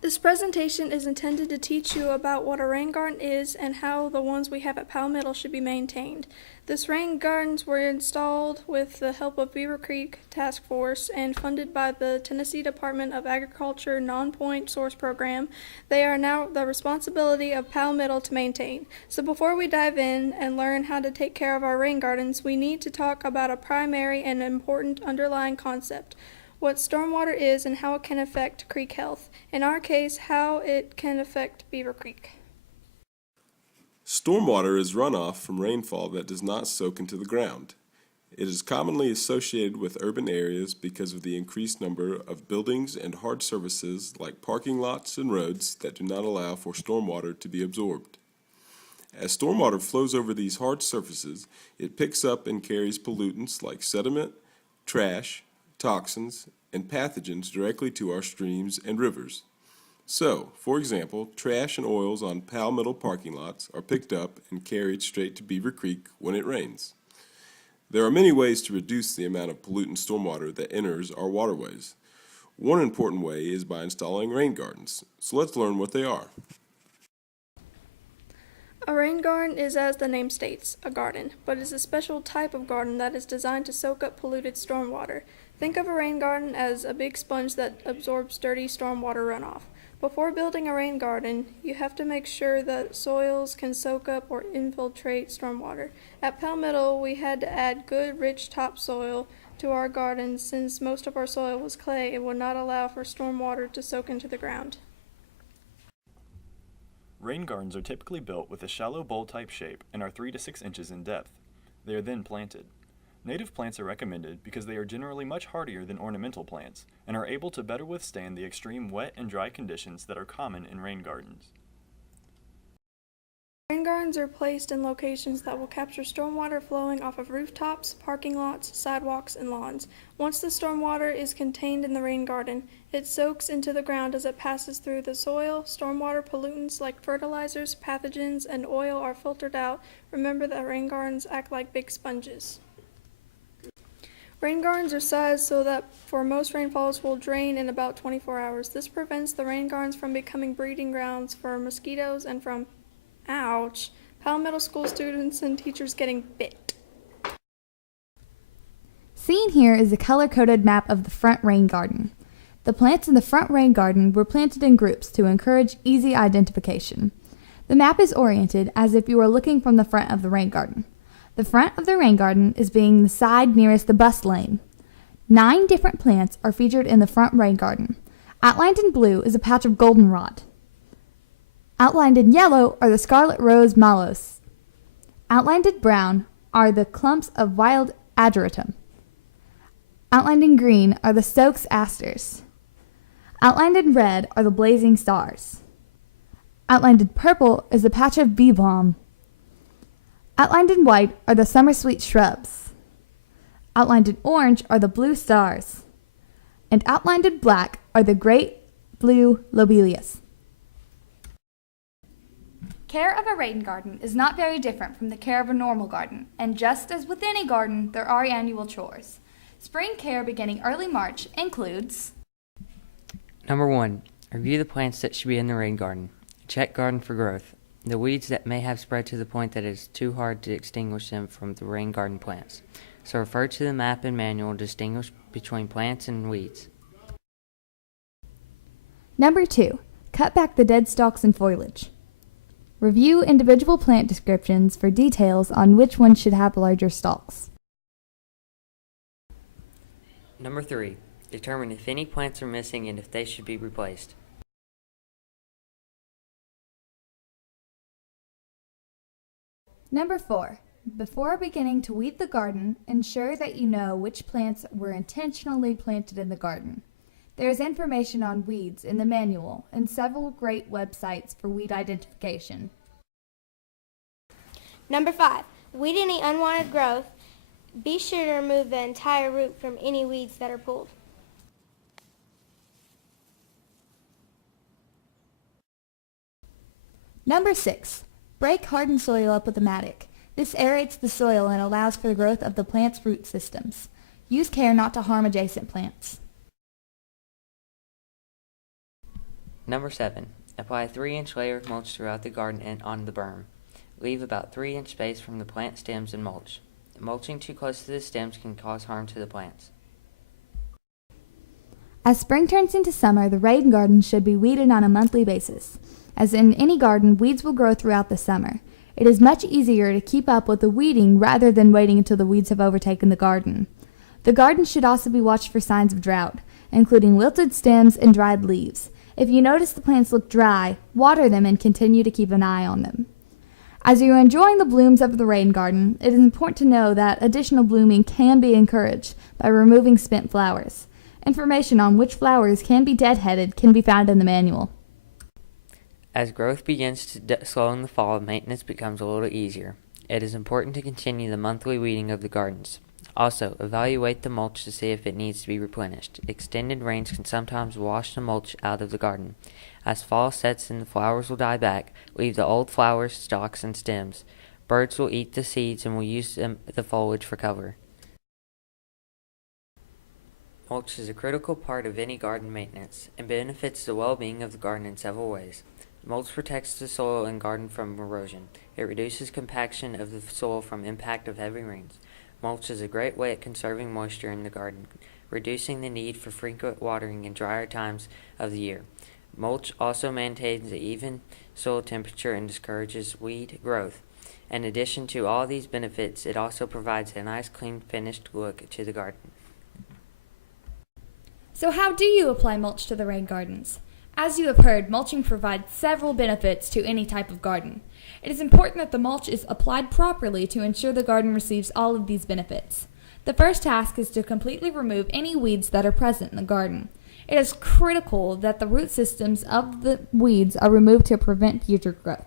This presentation is intended to teach you about what a rain garden is and how the ones we have at Powell Middle should be maintained. These rain gardens were installed with the help of Beaver Creek Task Force and funded by the Tennessee Department of Agriculture Non-Point Source Program. They are now the responsibility of Powell Middle to maintain. So before we dive in and learn how to take care of our rain gardens, we need to talk about a primary and important underlying concept: what stormwater is and how it can affect creek health. In our case, how it can affect Beaver Creek. Stormwater is runoff from rainfall that does not soak into the ground. It is commonly associated with urban areas because of the increased number of buildings and hard surfaces like parking lots and roads that do not allow for stormwater to be absorbed. As stormwater flows over these hard surfaces, it picks up and carries pollutants like sediment, trash, toxins, and pathogens directly to our streams and rivers. So, for example, trash and oils on Powell Middle parking lots are picked up and carried straight to Beaver Creek when it rains. There are many ways to reduce the amount of pollutant stormwater that enters our waterways. One important way is by installing rain gardens. So let's learn what they are. A rain garden is, as the name states, a garden, but is a special type of garden that is designed to soak up polluted stormwater. Think of a rain garden as a big sponge that absorbs dirty stormwater runoff. Before building a rain garden, you have to make sure that soils can soak up or infiltrate stormwater. At Powell Middle, we had to add good, rich topsoil to our garden since most of our soil was clay and would not allow for stormwater to soak into the ground. Rain gardens are typically built with a shallow bowl-type shape and are 3 to 6 inches in depth. They are then planted. Native plants are recommended because they are generally much hardier than ornamental plants and are able to better withstand the extreme wet and dry conditions that are common in rain gardens. Rain gardens are placed in locations that will capture stormwater flowing off of rooftops, parking lots, sidewalks, and lawns. Once the stormwater is contained in the rain garden, it soaks into the ground as it passes through the soil. Stormwater pollutants like fertilizers, pathogens, and oil are filtered out. Remember that rain gardens act like big sponges. Rain gardens are sized so that for most rainfalls will drain in about 24 hours. This prevents the rain gardens from becoming breeding grounds for mosquitoes and from Powell Middle School students and teachers getting bit. Seen here is a color-coded map of the front rain garden. The plants in the front rain garden were planted in groups to encourage easy identification. The map is oriented as if you were looking from the front of the rain garden. The front of the rain garden is being the side nearest the bus lane. 9 different plants are featured in the front rain garden. Outlined in blue is a patch of goldenrod. Outlined in yellow are the scarlet rose mallows. Outlined in brown are the clumps of wild ageratum. Outlined in green are the Stokes asters. Outlined in red are the blazing stars. Outlined in purple is a patch of bee balm. Outlined in white are the summer sweet shrubs. Outlined in orange are the blue stars. And outlined in black are the great blue lobelias. Care of a rain garden is not very different from the care of a normal garden, and just as with any garden, there are annual chores. Spring care beginning early March includes: Number 1. Review the plants that should be in the rain garden. Check garden for growth. The weeds that may have spread to the point that it is too hard to extinguish them from the rain garden plants. So refer to the map and manual to distinguish between plants and weeds. Number 2. Cut back the dead stalks and foliage. Review individual plant descriptions for details on which ones should have larger stalks. Number 3. Determine if any plants are missing and if they should be replaced. Number 4. Before beginning to weed the garden, ensure that you know which plants were intentionally planted in the garden. There is information on weeds in the manual and several great websites for weed identification. Number 5. Weed any unwanted growth. Be sure to remove the entire root from any weeds that are pulled. Number 6. Break hardened soil up with a mattock. This aerates the soil and allows for the growth of the plant's root systems. Use care not to harm adjacent plants. Number 7. Apply a 3-inch layer of mulch throughout the garden and on the berm. Leave about 3-inch space from the plant stems and mulch. Mulching too close to the stems can cause harm to the plants. As spring turns into summer, the rain garden should be weeded on a monthly basis. As in any garden, weeds will grow throughout the summer. It is much easier to keep up with the weeding rather than waiting until the weeds have overtaken the garden. The garden should also be watched for signs of drought, including wilted stems and dried leaves. If you notice the plants look dry, water them and continue to keep an eye on them. As you are enjoying the blooms of the rain garden, it is important to know that additional blooming can be encouraged by removing spent flowers. Information on which flowers can be deadheaded can be found in the manual. As growth begins to slow in the fall, maintenance becomes a little easier. It is important to continue the monthly weeding of the gardens. Also, evaluate the mulch to see if it needs to be replenished. Extended rains can sometimes wash the mulch out of the garden. As fall sets in, the flowers will die back. Leave the old flowers, stalks, and stems. Birds will eat the seeds and will use the foliage for cover. Mulch is a critical part of any garden maintenance and benefits the well-being of the garden in several ways. Mulch protects the soil and garden from erosion. It reduces compaction of the soil from impact of heavy rains. Mulch is a great way at conserving moisture in the garden, reducing the need for frequent watering in drier times of the year. Mulch also maintains an even soil temperature and discourages weed growth. In addition to all these benefits, it also provides a nice, clean, finished look to the garden. So how do you apply mulch to the rain gardens? As you have heard, mulching provides several benefits to any type of garden. It is important that the mulch is applied properly to ensure the garden receives all of these benefits. The first task is to completely remove any weeds that are present in the garden. It is critical that the root systems of the weeds are removed to prevent future growth.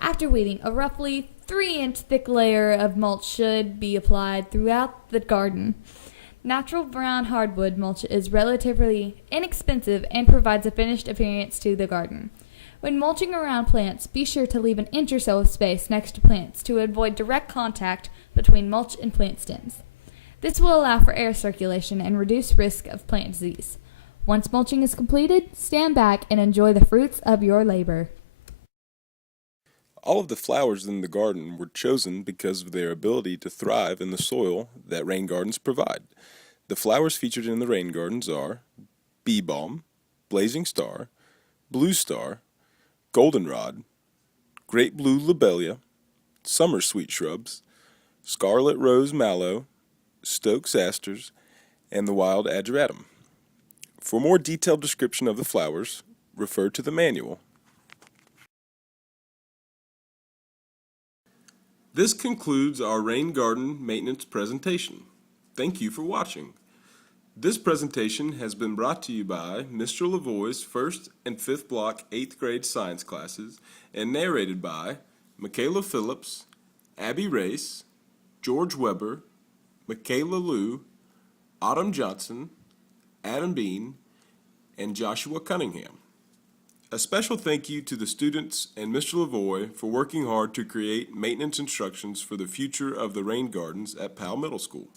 After weeding, a roughly 3-inch thick layer of mulch should be applied throughout the garden. Natural brown hardwood mulch is relatively inexpensive and provides a finished appearance to the garden. When mulching around plants, be sure to leave an inch or so of space next to plants to avoid direct contact between mulch and plant stems. This will allow for air circulation and reduce risk of plant disease. Once mulching is completed, stand back and enjoy the fruits of your labor. All of the flowers in the garden were chosen because of their ability to thrive in the soil that rain gardens provide. The flowers featured in the rain gardens are bee balm, blazing star, blue star, goldenrod, great blue lobelia, summer sweet shrubs, scarlet rose mallow, Stokes asters, and the wild ageratum. For more detailed description of the flowers, refer to the manual. This concludes our rain garden maintenance presentation. Thank you for watching. This presentation has been brought to you by Mr. Lavoie's 1st and 5th block 8th grade science classes and narrated by Michaela Phillips, Abby Race, George Weber, Michaela Liu, Autumn Johnson, Adam Bean, and Joshua Cunningham. A special thank you to the students and Mr. Lavoie for working hard to create maintenance instructions for the future of the rain gardens at Powell Middle School.